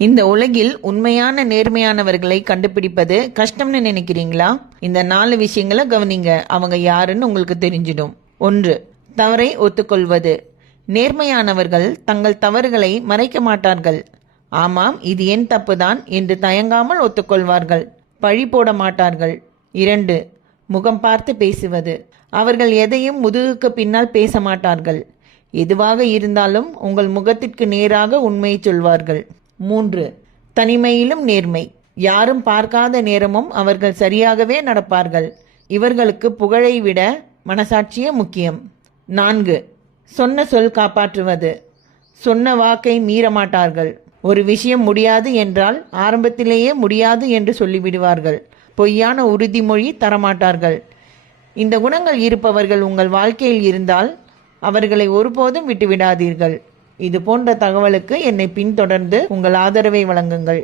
இந்த உலகில் உண்மையான நேர்மையானவர்களை கண்டுபிடிப்பது கஷ்டம்னு நினைக்கிறீங்களா? இந்த 4 விஷயங்களை கவனிங்க. அவங்க யாருன்னு உங்களுக்கு தெரிஞ்சிடும். 1. தவறை ஒத்துக்கொள்வது. நேர்மையானவர்கள் தங்கள் தவறுகளை மறைக்க மாட்டார்கள். ஆமாம், இது என் தப்புதான் என்று தயங்காமல் ஒத்துக்கொள்வார்கள். பழி போட மாட்டார்கள். 2. முகம் பார்த்து பேசுவது. அவர்கள் எதையும் முதுகுக்கு பின்னால் பேச மாட்டார்கள். எதுவாக இருந்தாலும் உங்கள் முகத்திற்கு நேராக உண்மையை சொல்வார்கள். 3. தனிமையிலும் நேர்மை. யாரும் பார்க்காத நேரமும் அவர்கள் சரியாகவே நடப்பார்கள். இவர்களுக்கு புகழை விட மனசாட்சியே முக்கியம். 4. சொன்ன சொல் காப்பாற்றுவது. சொன்ன வாக்கை மீற மாட்டார்கள். ஒரு விஷயம் முடியாது என்றால் ஆரம்பத்திலேயே முடியாது என்று சொல்லிவிடுவார்கள். பொய்யான உறுதிமொழி தரமாட்டார்கள். இந்த குணங்கள் இருப்பவர்கள் உங்கள் வாழ்க்கையில் இருந்தால் அவர்களை ஒருபோதும் விட்டுவிடாதீர்கள். இது போன்ற தகவலுக்கு என்னை பின்தொடர்ந்து உங்கள் ஆதரவை வழங்குங்கள்.